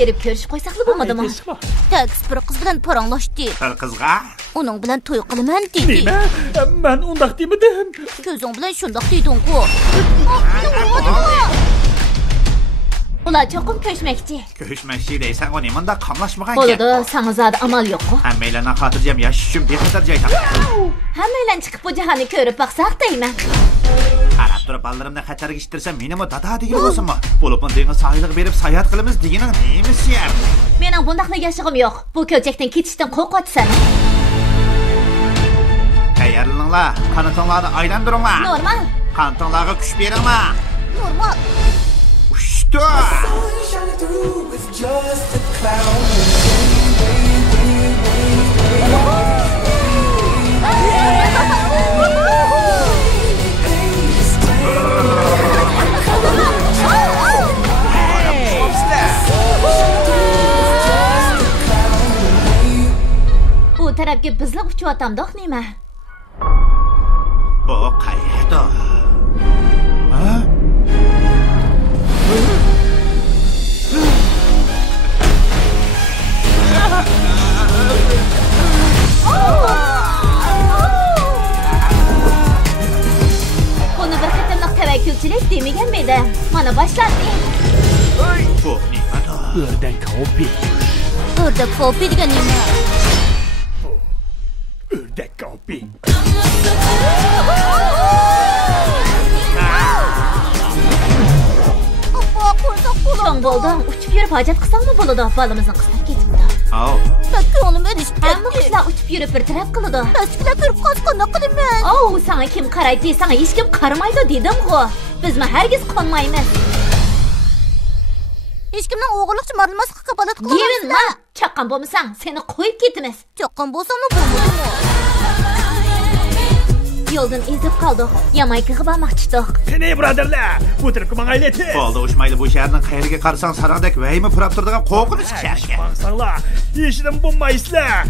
berib ko'rishib qo'ysaqli bo'lmadimi? Taksi bir qiz bilan paranglashdi. Bir qizga? Uning bilan to'y qilaman dedi. Nima? Men undaq demadim. Ko'zing bilan shundoq deding-ku. Ular cho'qim ko'shmoqchi. Ko'shmoqchi deysan, o nimanda qamlashmagan Bo'ladi, sana zodi amal yo'q-ku. Hammalarning xotirjam yashash uchun bexatar joy topdim. Hammalar chiqib bu jahonni ko'rib baqsaq deyman. Qarab turib ballarimni xatarga ishtirsam, menimi dada degan bo'lsinmi? Bo'lib dengiz sahiliga berib sayohat qilamiz deganing nemisi yar? Mening bundaqla yashig'im yo'q. Bu ko'chakdan ketishdan qo'rqatsam. Tayyorlaninglar, qanotinglarni aylantiringlar. Normal. Qanotinglarga kuch beringlar. Normal. Ushtu! Bu tarafga bizlar uchyotamdoq nima? Bu qayerda? Ha? Buni bir qatorliq tavakkulchilik demagan medi. Mana boshlandi. Bu nimada? O'rdak kopi. O'rdak kopi degan nima? O'rdak kopi. So'ng bo'ldi. Uchib yurib hojat qilsangmi bo'ladi? Bolamizni qistab ketibdi. Au. Ko'nglim erishib Hamma qushlar uchib yurib bir taraf qiladi. Tasdiqlab ko'rib qolsa qilaman. Sana kim qaraydi? Sana hech kim qaramaydi dedim-ku. Bizmi hargiz qonmaymiz. Hech kimning o'g'irlikchi marilmaslikqa kafolat qilmaymiz. Yerinma. Chaqqan bo'lmasang, seni qo'yib ketamiz. Chaqqan bo'lsam-mi bo'lmadimi? Yo'ldan ezib qoldik. Yamaykaga bormoqchidik. Qani birodarlar, bu tarafga mang'aylatib. Bo'ldi, ushmayli bu shaharning qayeriga qarasang sarandek vahima purab turadigan qo'rqinch shaharga. Maqsanglar, yeshidim bo'lmaysizlar.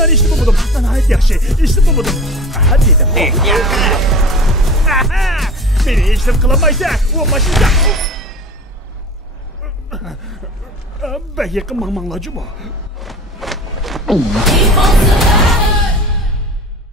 Men ishni bo'lmadim. Men hayot yaxshi. Ishni bo'lmadim. Hadi dedim. Meni ishni qilamaysa, u mashina. Bayiqim mang'lajimi?